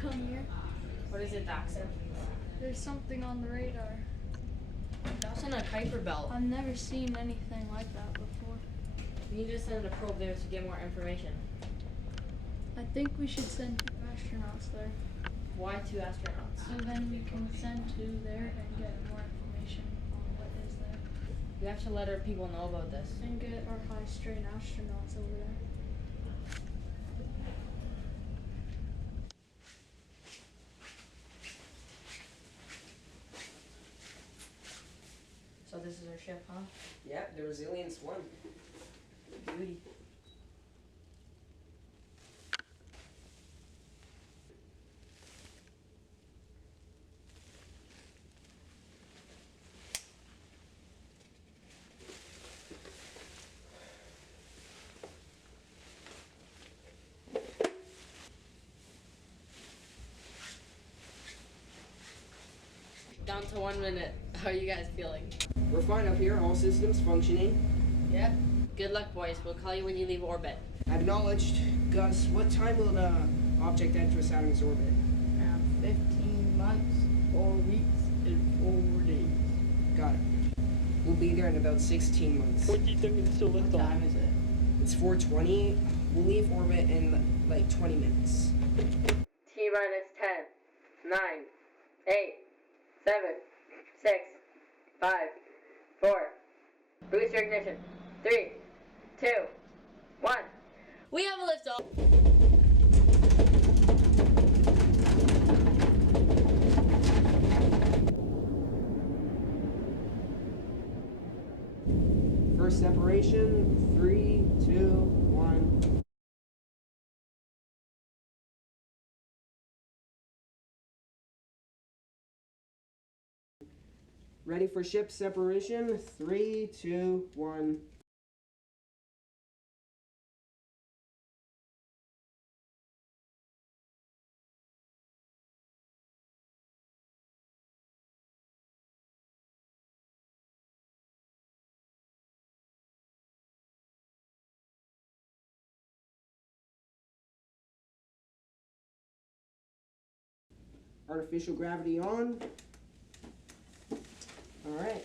come here. What is it, Dachshund? There's something on the radar. That's in a Kuiper belt. I've never seen anything like that before. We need to send a probe there to get more information. I think we should send 2 astronauts there. Why 2 astronauts? So then we can send 2 there and get more information on what is there. We have to let our people know about this. And get our high-strain astronauts over there. So this is our ship, huh? Yeah, the Resilience 1. Beauty. Down to 1 minute. How are you guys feeling? We're fine up here, all systems functioning. Yep. Good luck, boys. We'll call you when you leave orbit. Acknowledged. Gus, what time will the object enter Saturn's orbit? 15 months, 4 weeks, and 4 days. Got it. We'll be there in about 16 months. What do you think it's still lift What off? time is it? It's 4:20. We'll leave orbit in like 20 minutes. T-minus 10, 9, 8, 7, 6, 5, 4. Boost your ignition. 3, 2, 1. We have a liftoff. First separation, 3, 2, 1. Ready for ship separation, 3, 2, 1. Artificial gravity on. All right.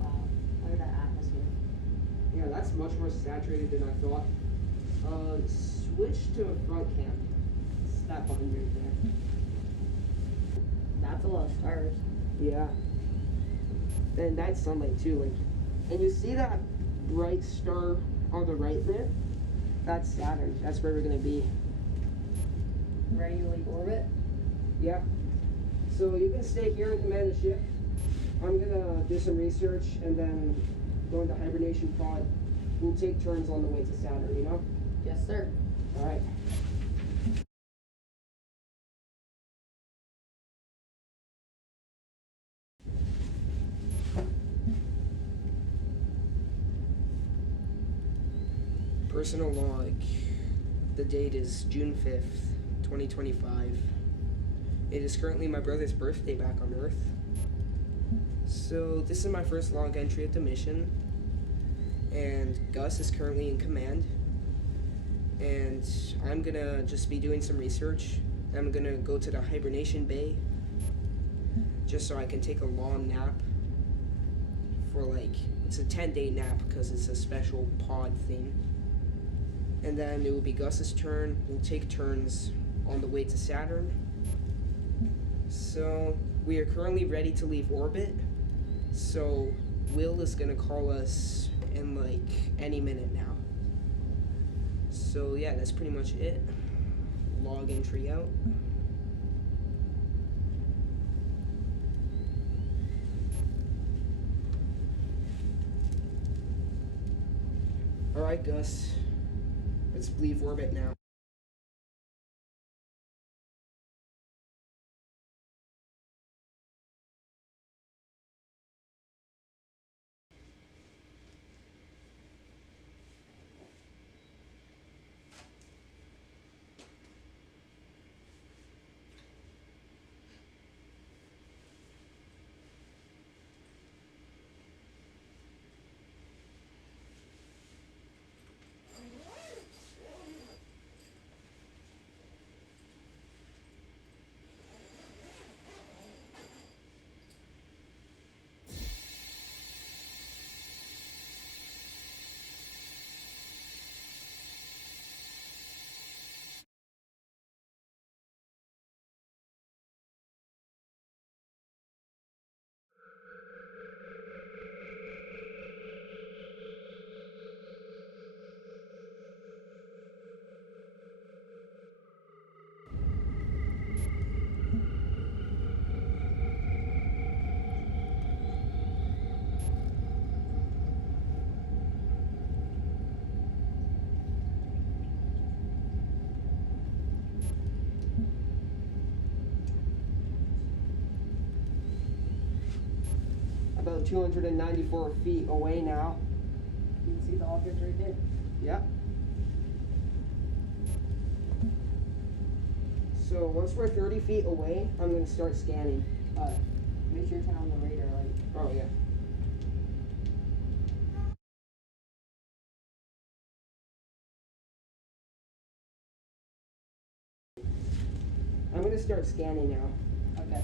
Wow. Look at that atmosphere. Yeah, that's much more saturated than I thought. Switch to a front cam. It's that button right there. That's a lot of stars. Yeah. And that's sunlight too. Like, and you see that bright star on the right there? That's Saturn. That's where we're gonna be. Ready to leave orbit? Yeah. So you can stay here and command the ship. I'm gonna do some research and then go into hibernation pod. We'll take turns on the way to Saturn, you know? Yes, sir. All right. Personal log. The date is June 5th, 2025. It is currently my brother's birthday back on Earth. So this is my first log entry at the mission. And Gus is currently in command. And I'm gonna just be doing some research. I'm gonna go to the hibernation bay just so I can take a long nap for like, it's a 10-day nap because it's a special pod thing. And then it will be Gus's turn. We'll take turns on the way to Saturn. So we are currently ready to leave orbit. So Will is gonna call us in like any minute now. So yeah, that's pretty much it. Log entry out. All right, Gus. Let's leave orbit now. about 294 feet away now. You can see the object right there. Yep. So once we're 30 feet away, I'm going to start scanning. Make sure you turn on the radar light. Oh, yeah. I'm going to start scanning now. Okay.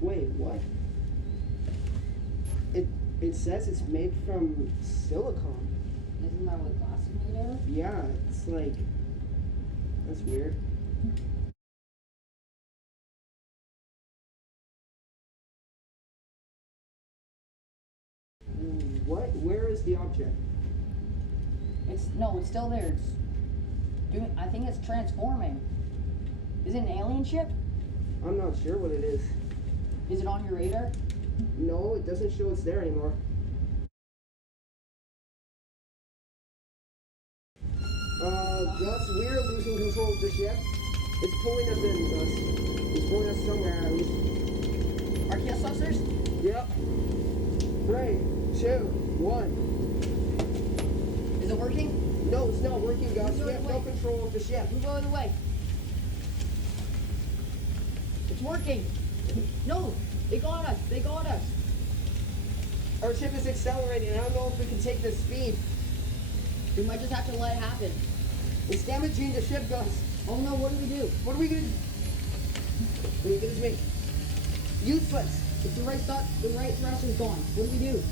Wait, what? It says it's made from silicone. Isn't that what glass is made out of? Yeah, it's like, that's weird. What? Where is the object? It's still there. It's doing. I think it's transforming. Is it an alien ship? I'm not sure what it is. Is it on your radar? No, it doesn't show it's there anymore. Gus, we're losing control of the ship. It's pulling us in, Gus. It's pulling us somewhere at least. RTS saucers? Yep. 3, 2, 1. Is it working? No, it's not working, Gus. Move We have no away. control of the ship. Move out of the way. It's working. No, they got us. They got us. Our ship is accelerating. I don't know if we can take this speed. We might just have to let it happen. It's damaging the ship, Gus. Oh no, what do we do? What are we gonna do? Wait, get this me. Useless. If the right thruster's gone, what do we do?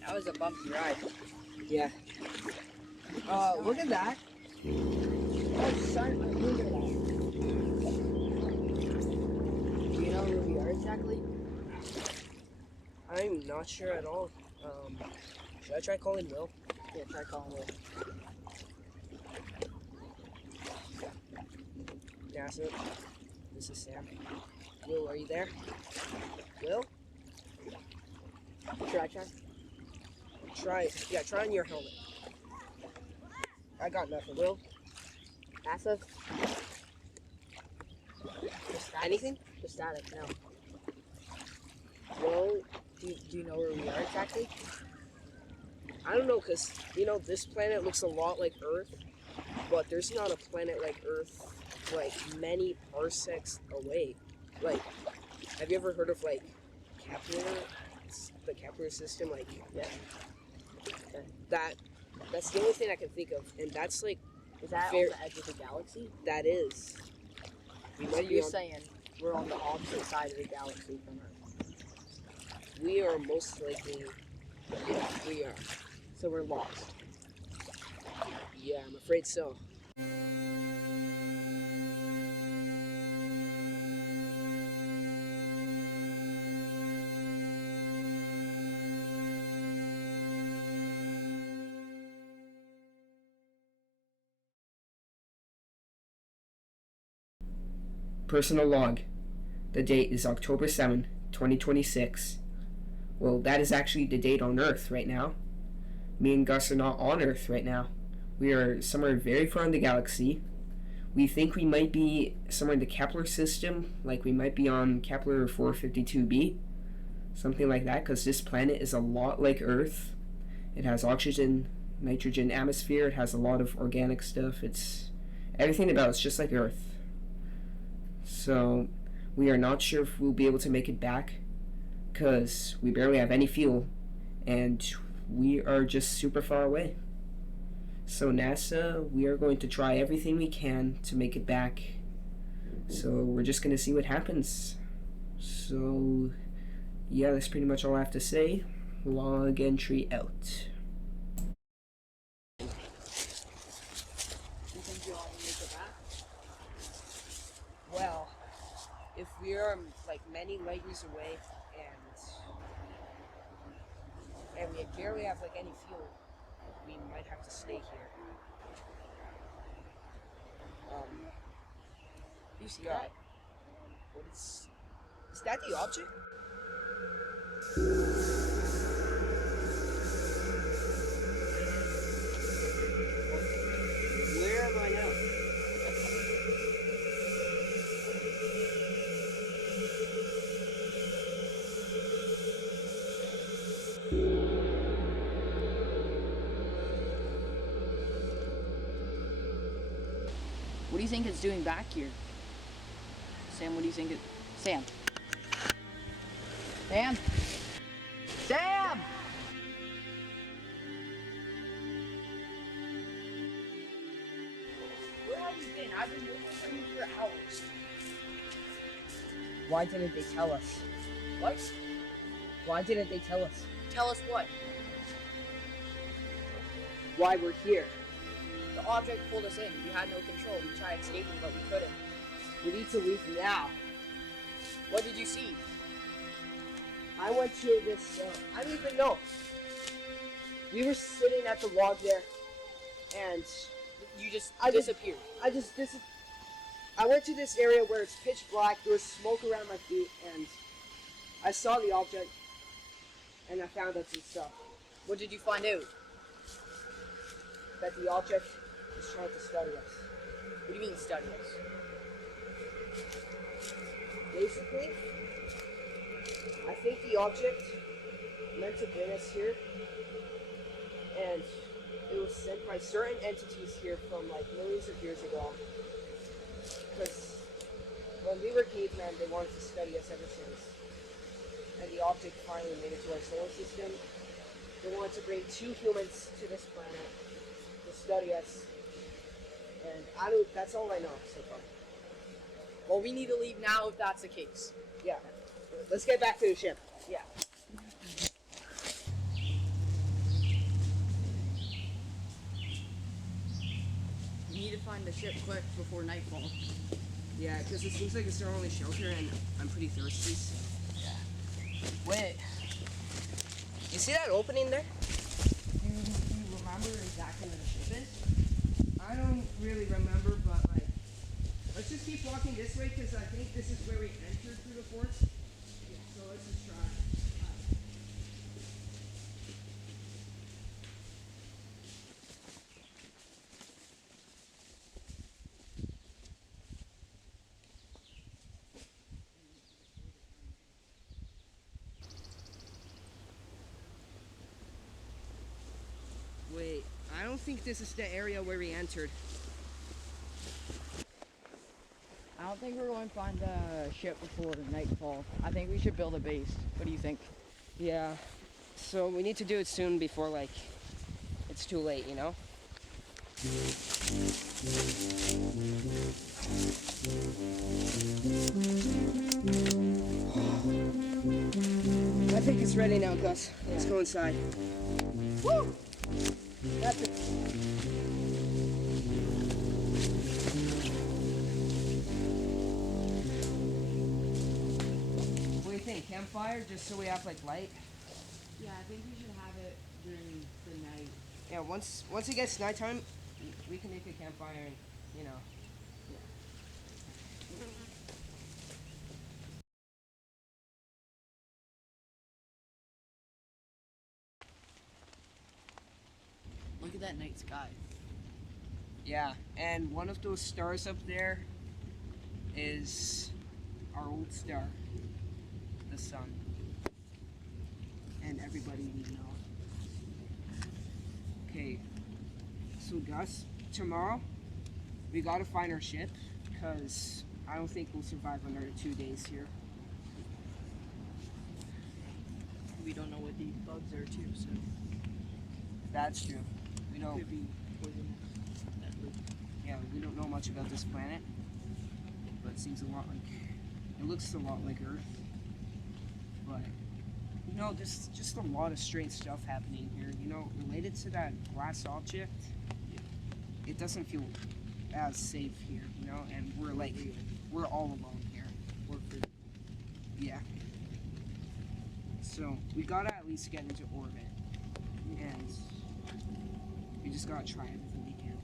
That was a bumpy ride. Yeah. Look at that. Oh, son, look at that. Do you know where we are exactly? I'm not sure at all. Should I try calling Will? Yeah, try calling Will. Yes, this is Sam. Will, are you there? Will? Try. Try on your helmet. I got nothing. Will? Passive? Anything? Just static, no. Well, Do you know where we are exactly? I don't know, because, this planet looks a lot like Earth, but there's not a planet like Earth, like, many parsecs away. Like, have you ever heard of, like, Kepler? The Kepler system, like, Yeah. That's the only thing I can think of, and that's, like, Is that Fair- on the edge of the galaxy? that is. We So might be you're on- saying we're on the opposite side of the galaxy from Earth. We are most likely, yeah, we are. So we're lost. Yeah, I'm afraid so. Personal log. The date is October 7, 2026. Well, that is actually the date on Earth right now. Me and Gus are not on Earth right now. We are somewhere very far in the galaxy. We think we might be somewhere in the Kepler system, like we might be on Kepler 452b, something like that, because this planet is a lot like Earth. It has oxygen, nitrogen atmosphere. It has a lot of organic stuff. It's everything about it's just like Earth. So we are not sure if we'll be able to make it back because we barely have any fuel and we are just super far away. So NASA, we are going to try everything we can to make it back. So we're just going to see what happens. So yeah, that's pretty much all I have to say. Log entry out. Well, if we are like many light years away and we barely have like any fuel, we might have to stay here. You see that? What is that the object? Where am I now? What do you think it's doing back here? Sam, what do you think it... Sam. Sam? Sam! Where have you been? I've been looking for you for hours. Why didn't they tell us? What? Why didn't they tell us? Tell us what? Why we're here? The object pulled us in. We had no control. We tried escaping, but we couldn't. We need to leave now. What did you see? I went to this, I don't even know. We were sitting at the log there, and You just I just- disappeared. I went to this area where it's pitch black, there was smoke around my feet, and I saw the object, and I found out some stuff. What did you find out? That the object is trying to study us. What do you mean study us? Basically, I think the object meant to bring us here, and it was sent by certain entities here from like millions of years ago. Because when we were cavemen, they wanted to study us ever since. And the object finally made it to our solar system. They wanted to bring 2 humans to this planet to study us. And that's all I know so far. Well, we need to leave now if that's the case. Yeah. Let's get back to the ship. Yeah. We need to find the ship quick before nightfall. Yeah, because it seems like it's our only shelter and I'm pretty thirsty. So. Wait, You see that opening there? do you remember exactly where the ship is? I don't really remember, but like, let's just keep walking this way because I think this is where we entered through the fort. Yeah, so let's just try. Wait, I don't think this is the area where we entered. I don't think we're going to find the ship before nightfall. I think we should build a base. What do you think? Yeah, so we need to do it soon before like it's too late, you know? I think it's ready now, Gus. Let's go inside. Woo! That's it. What do you think? Campfire, just so we have like light? Yeah, I think we should have it during the night. Yeah, once it gets nighttime, we can make a campfire and, you know. Look at that night sky. Yeah, and one of those stars up there is our old star, the sun. And everybody we know. Okay, so Gus, tomorrow we gotta find our ship because I don't think we'll survive another 2 days here. We don't know what these bugs are too, so That's true. We don't. could be poisonous. Yeah, we don't know much about this planet, but it seems a lot like. It looks a lot like Earth, but there's just a lot of strange stuff happening here. Related to that glass object, it doesn't feel as safe here. And we're all alone here. Yeah. So we gotta at least get into orbit, and we just gotta try everything we can.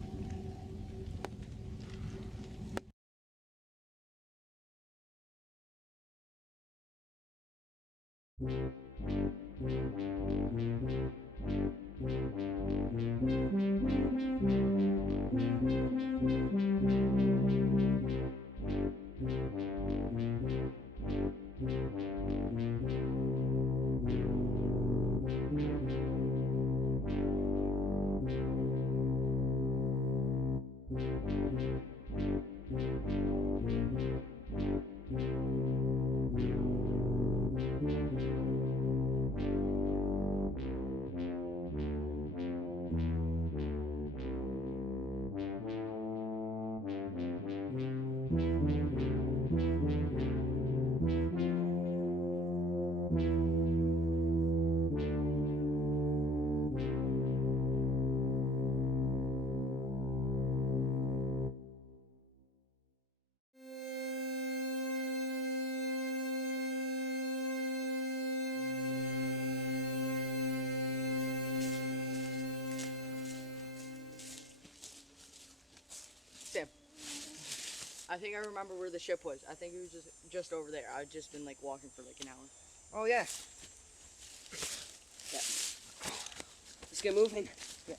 Sam, I think I remember where the ship was. I think it was just over there. I've just been like walking for like an hour. Oh yeah. Yeah. Let's get moving. Yeah.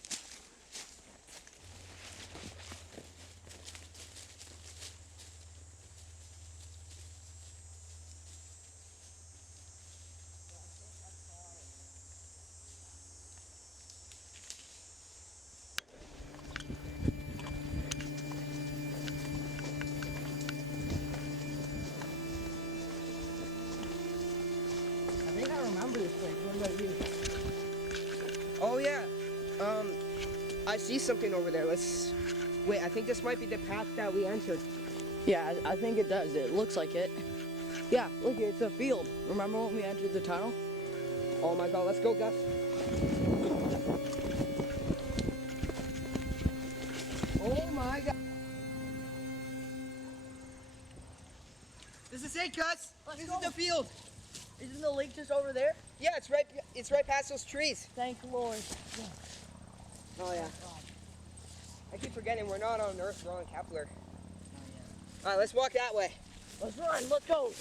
I think I remember this place. What about you? Oh yeah. I see something over there. Wait, I think this might be the path that we entered. Yeah, I think it does. It looks like it. Yeah, look, it's a field. Remember when we entered the tunnel? Oh my god, let's go, Gus. Oh my god. This is it, Gus. Let's This go. is the field. Isn't the lake just over there? Yeah, it's right past those trees. Thank the Lord. Oh yeah. I keep forgetting we're not on Earth, we're on Kepler. Alright, let's walk that way. Let's run. Let's go.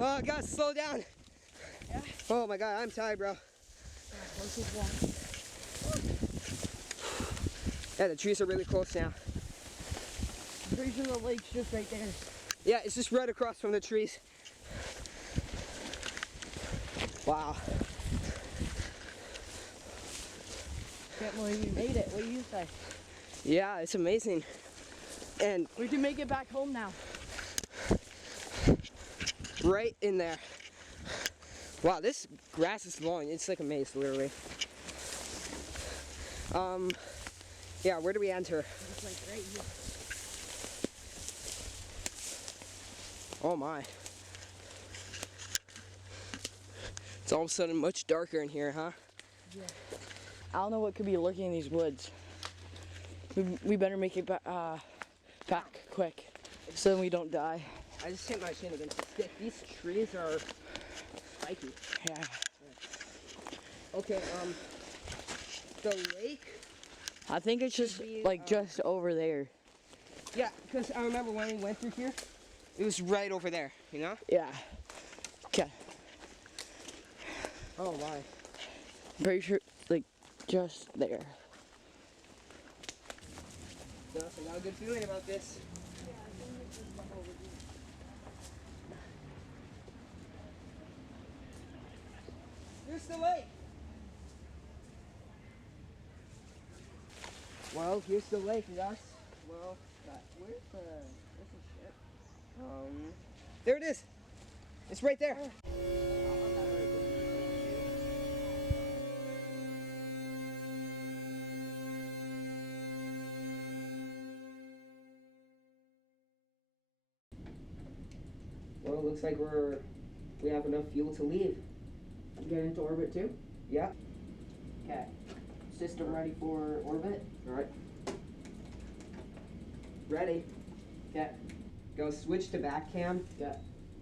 Oh, Gus, slow down. Yeah. Oh my god, I'm tired, bro. Let's keep walking. Yeah, the trees are really close now. I'm pretty sure the lake's just right there. Yeah, it's just right across from the trees. Wow. Can't believe we made it. What do you say? Yeah, it's amazing. And We can make it back home now. right in there. Wow, this grass is long. It's like a maze, literally. Yeah, where do we enter? It's like right here. Oh my. It's all of a sudden much darker in here, huh? Yeah. I don't know what could be lurking in these woods. We better make it back quick, so then we don't die. I just hit my chin against the stick. These trees are spiky. Yeah. Okay, the lake? I think it's just be, like just over there. Yeah, because I remember when we went through here, it was right over there, you know? Yeah. Okay. Oh my. Pretty sure, like, just there. got a good feeling about this. Here's the lake. Well, here's the lake, Gus. Well, where's the ship? There it is. It's right there. Well, it looks like we have enough fuel to leave. Get into orbit too? Yeah. Okay. System ready for orbit? All right. Ready. Okay. Go switch to back cam. Yeah.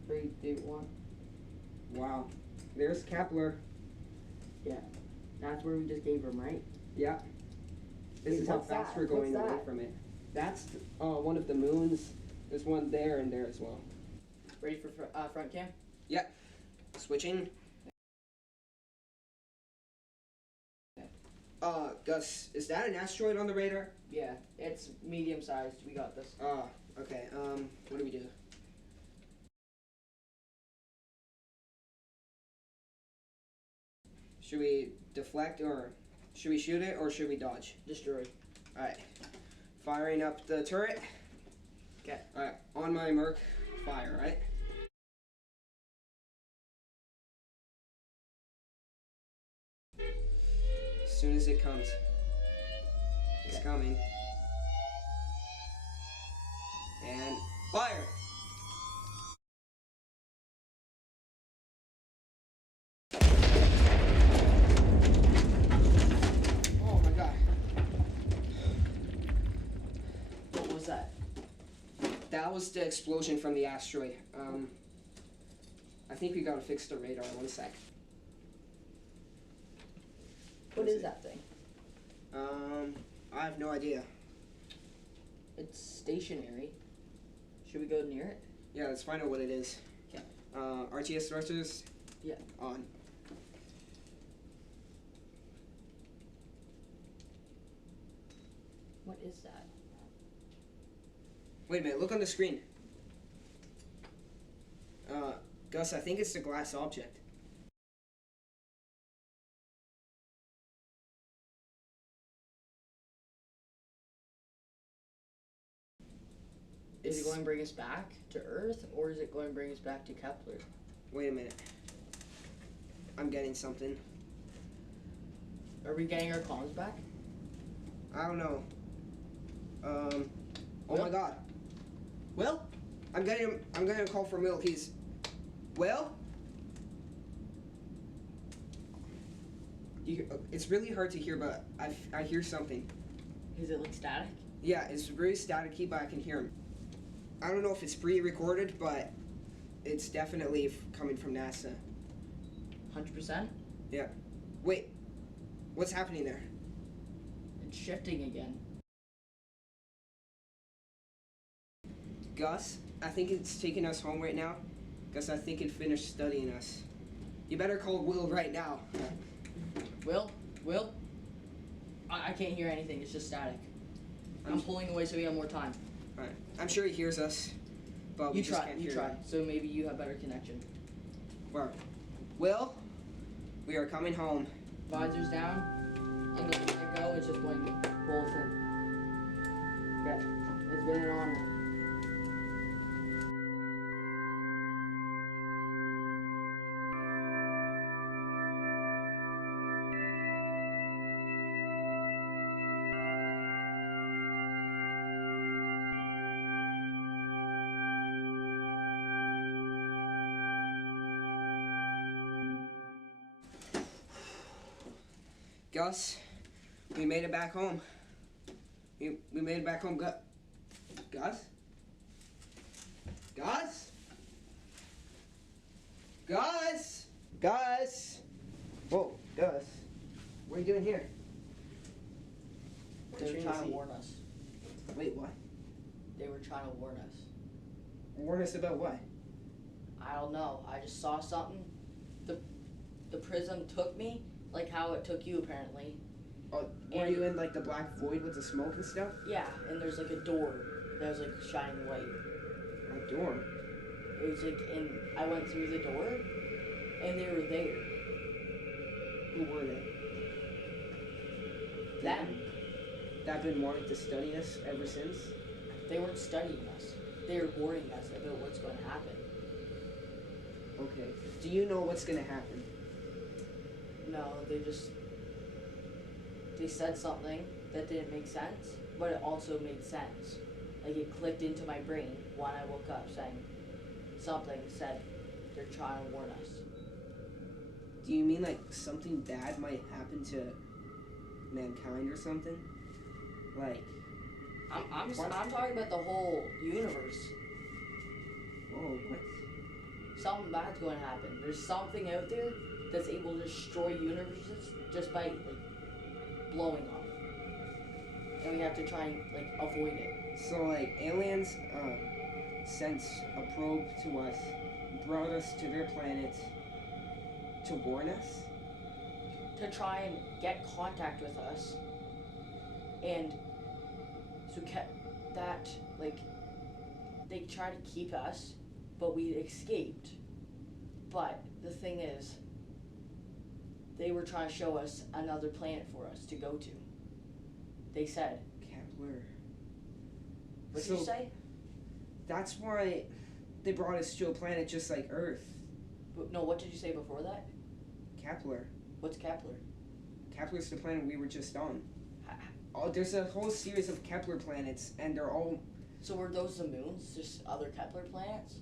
3, 2, 1. Wow. There's Kepler. Yeah. That's where we just gave him, right? Yeah. This Wait, is how what's fast that? we're going What's away that? from it. That's one of the moons. There's one there and there as well. Ready for front cam? Yeah. Switching. Gus, is that an asteroid on the radar? Yeah. It's medium sized. We got this. Okay. What do we do? Should we deflect or should we shoot it or should we dodge? Destroy. Alright. Firing up the turret. Okay. Alright, on my mark, fire, right? As soon as it comes. It's coming. And fire! Oh my god. What was that? That was the explosion from the asteroid. I think we gotta fix the radar. 1 sec. What is that thing? I have no idea. It's stationary. Should we go near it? Yeah, let's find out what it is. Okay. RTS thrusters? Yeah. On. What is that? Wait a minute, look on the screen. Gus, I think it's the glass object. Is it going to bring us back to Earth, or is it going to bring us back to Kepler? Wait a minute. I'm getting something. Are we getting our comms back? I don't know. Oh Will? my god. Will? I'm getting a call from Will. He's... Will? It's really hard to hear, but I hear something. Is it like static? Yeah, it's very staticky, but I can hear him. I don't know if it's pre-recorded, but it's definitely coming from NASA. 100%? Yeah. Wait, what's happening there? It's shifting again. Gus, I think it's taking us home right now. Gus, I think it finished studying us. You better call Will right now. Will? Will? I can't hear anything. It's just static. I'm pulling away so we have more time. Alright. I'm sure he hears us, but we You just try. can't You hear try. him. So maybe you have better connection. Well, Will, we are coming home. Visors down. And then when I go, it's just blinking. Bulletin. Okay. It's been an honor. Gus, we made it back home. We made it back home. Gus? Gus? Gus? Gus? Whoa, Gus. What are you doing here? They were trying to warn us. Wait, what? They were trying to warn us. Warn us about what? I don't know. I just saw something. The prism took me, like how it took you apparently, Oh, were And- you in like the black void with the smoke and stuff? Yeah, and there's like a door that was like shining white. A door. It was like, and I went through the door, and they were there. Who were they? Them. That been wanting to study us ever since? They weren't studying us. They were warning us about what's going to happen. Okay. Do you know what's gonna happen? No, they said something that didn't make sense, but it also made sense. Like it clicked into my brain when I woke up saying something said they're trying to warn us. Do you mean like something bad might happen to mankind or something? Like, I'm talking about the whole universe. whoa, what? Something bad's going to happen. There's something out there that's able to destroy universes just by like blowing off, and we have to try and like avoid it. So like aliens sent a probe to us, brought us to their planet to warn us? To try and get contact with us, and so that like they try to keep us, but we escaped. But the thing is, they were trying to show us another planet for us to go to. They said. Kepler. What did you say? That's why they brought us to a planet just like Earth. No, what did you say before that? Kepler. What's Kepler? Kepler's the planet we were just on. Oh, there's a whole series of Kepler planets, and they're all... So were those the moons, just other Kepler planets?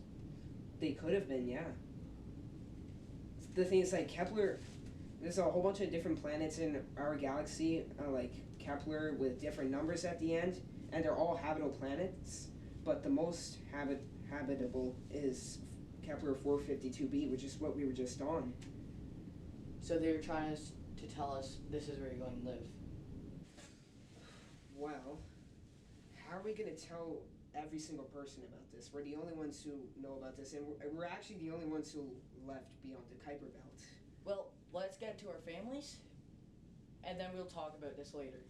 They could have been, yeah. The thing is, like, Kepler... There's a whole bunch of different planets in our galaxy, like Kepler with different numbers at the end, and they're all habitable planets, but the most habitable is Kepler 452b, which is what we were just on. So they were trying to tell us this is where you're going to live. Well, how are we going to tell every single person about this? We're the only ones who know about this, and we're actually the only ones who left beyond the Kuiper Belt. Well, let's get to our families, and then we'll talk about this later.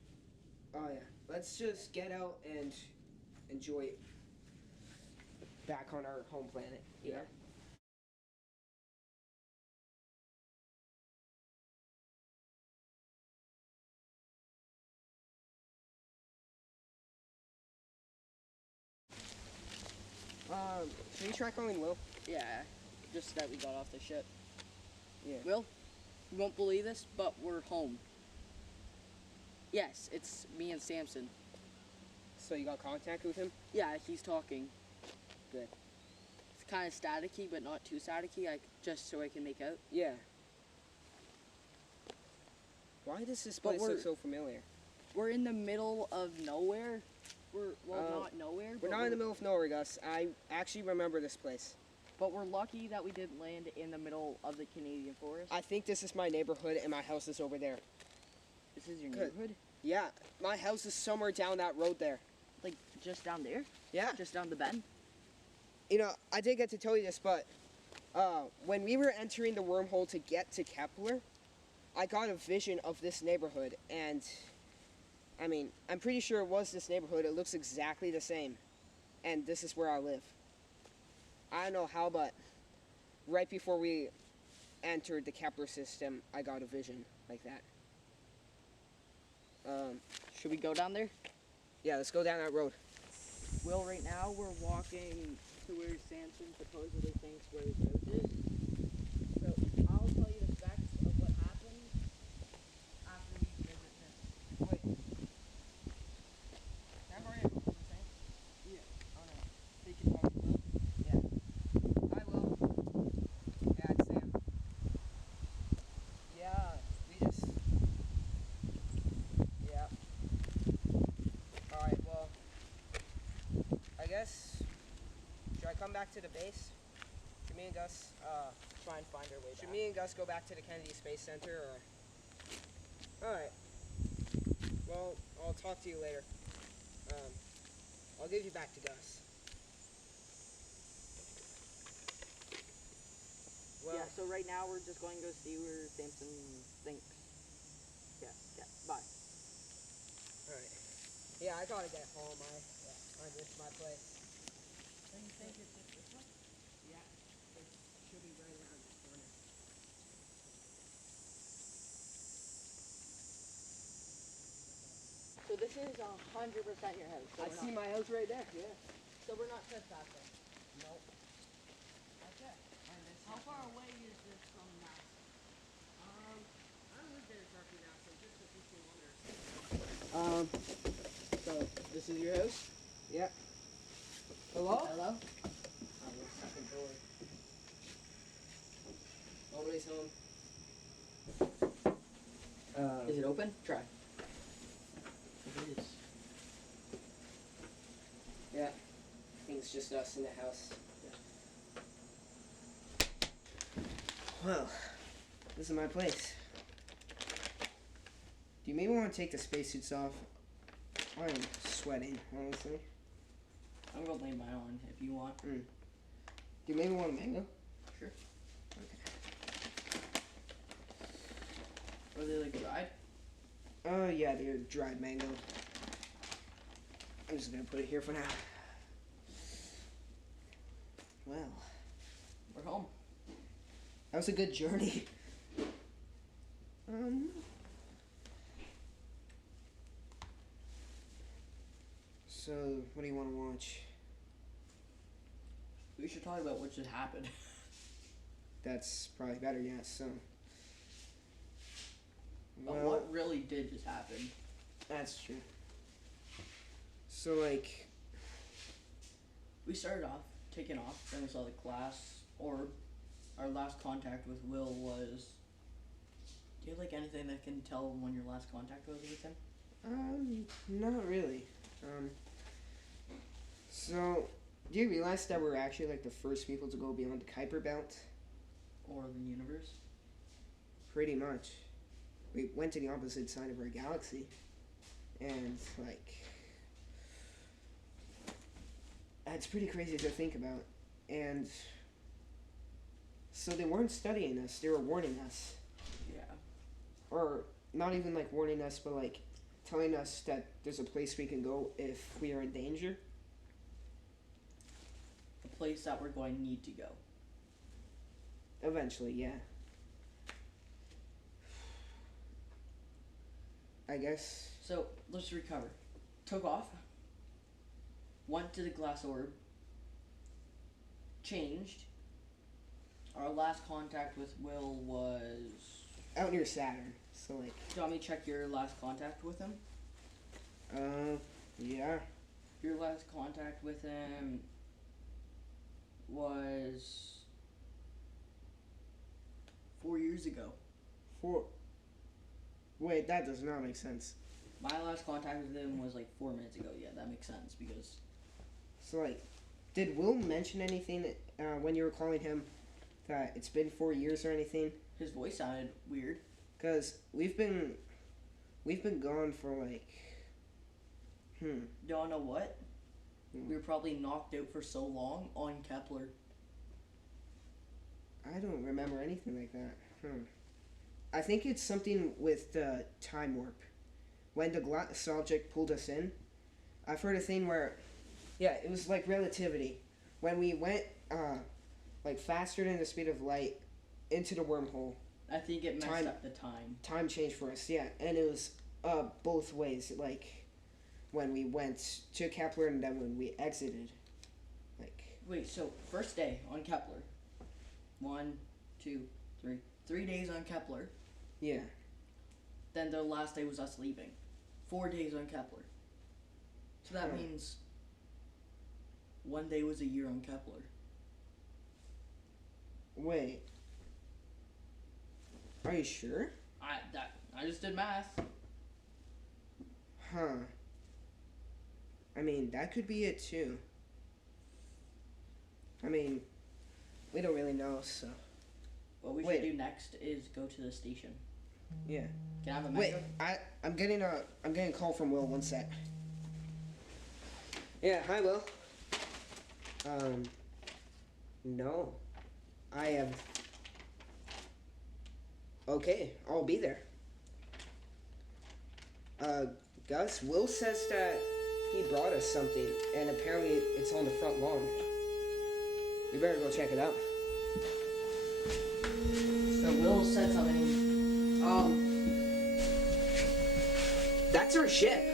Oh yeah, let's just get out and enjoy it back on our home planet. Yeah. Can you try calling Will? Yeah, just that we got off the ship. Yeah. Will, you won't believe this, but we're home. Yes, it's me and Samson. So you got contact with him? Yeah, he's talking. Good. It's kind of staticky, but not too staticky, just so I can make out. Yeah. Why does this But place look we're- so familiar? We're in the middle of nowhere. Well, Uh, not nowhere. We're not in the middle of nowhere, Gus. I actually remember this place. But we're lucky that we didn't land in the middle of the Canadian forest. I think this is my neighborhood, and my house is over there. This is your Good. neighborhood? Yeah, my house is somewhere down that road there. Like, just down there? Yeah. Just down the bend? You know, I didn't get to tell you this, but when we were entering the wormhole to get to Kepler, I got a vision of this neighborhood, and I mean, I'm pretty sure it was this neighborhood. It looks exactly the same, and this is where I live. I don't know how, but right before we entered the Kepler system, I got a vision like that. Should we go down there? Yeah, let's go down that road. Well, right now we're walking to where Samson supposedly thinks where his house is. So I'll tell you the facts of what happened after we visit him. Wait. Can I borrow your phone, Sam? Yeah. Oh no. So you can talk to Will? Yeah. Hi, Will. Yeah, it's Sam. Yeah, we just... Yeah. Alright, well... I guess... Should I come back to the base? Should me and Gus, Try and find our way should back. me and Gus go back to the Kennedy Space Center, or... Alright. Well, I'll talk to you later. I'll give you back to Gus. Well, Yeah, so right now we're just going to go see where Samson thinks. Yeah, bye. Yeah, I gotta get home. I missed my place. Then you think it's just this one? Yeah, it should be right around this corner. So this is 100% your house. So I see my house right there. Yeah. So we're not trespassing. Nope. Okay. How far away is this from Mass? I don't live there exactly now, so just a few kilometers. So this is your house? Yeah. Hello? Hello? On the second floor. Nobody's home. Is it open? Try. It is. Yeah. I think it's just us in the house. Well, this is my place. Do you maybe want to take the spacesuits off? I am sweating, honestly. I'm gonna leave mine on if you want. Do you maybe want a mango? Sure. Okay. Are they like dried? Oh, yeah, they're dried mango. I'm just gonna put it here for now. Well, We're home. that was a good journey. So, what do you want to watch? We should talk about what just happened. That's probably better, yeah, so. But Well, what really did just happen? that's true. So, like, We started off, taking off, then we saw the glass orb. Our last contact with Will was. Do you have like anything that can tell when your last contact was with him? not really. So, do you realize that we're actually like the first people to go beyond the Kuiper Belt? Or the universe? Pretty much. We went to the opposite side of our galaxy. And, like, it's pretty crazy to think about. And so they weren't studying us, they were warning us. Yeah. Or not even like warning us, but like telling us that there's a place we can go if we are in danger. A place that we're going to need to go. Eventually, yeah. I guess. So, let's recover. Took off. Went to the glass orb. Changed. Our last contact with Will was. Out near Saturn. So like. Do you want me to check your last contact with him? Yeah. Your last contact with him was 4 years ago. Wait, that does not make sense. My last contact with him was like 4 minutes ago. Yeah, that makes sense because So like, did Will mention anything when you were calling him that it's been 4 years or anything? his voice sounded weird. Cause we've been gone for like. Y'all know what? We were probably knocked out for so long on Kepler. I don't remember anything like that. I think it's something with the time warp. When the glass object pulled us in, I've heard a thing where, yeah, it was like relativity. When we went, like faster than the speed of light into the wormhole, I think it messed Time- up the time. time changed for us, yeah. And it was both ways, like when we went to Kepler and then when we exited. Like, Wait, so first day on Kepler. 1, 2, 3. 3 days on Kepler. yeah. Then the last day was us leaving. 4 days on Kepler. So that Huh. means 1 day was a year on Kepler. Wait. Are you sure? I just did math. Huh. I mean, that could be it too. I mean, we don't really know, so. What we Wait. should do next is go to the station. Yeah. Can I have a Wait, mango? I'm getting a call from Will. One sec. Yeah, hi Will. No. I have. Okay, I'll be there. Gus, Will says that he brought us something, and apparently it's on the front lawn. We better go check it out. So Will said something. That's our ship.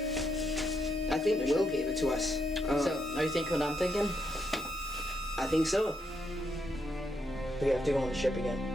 I think Will gave it to us. So, are you thinking what I'm thinking? I think so. We have to go on the ship again.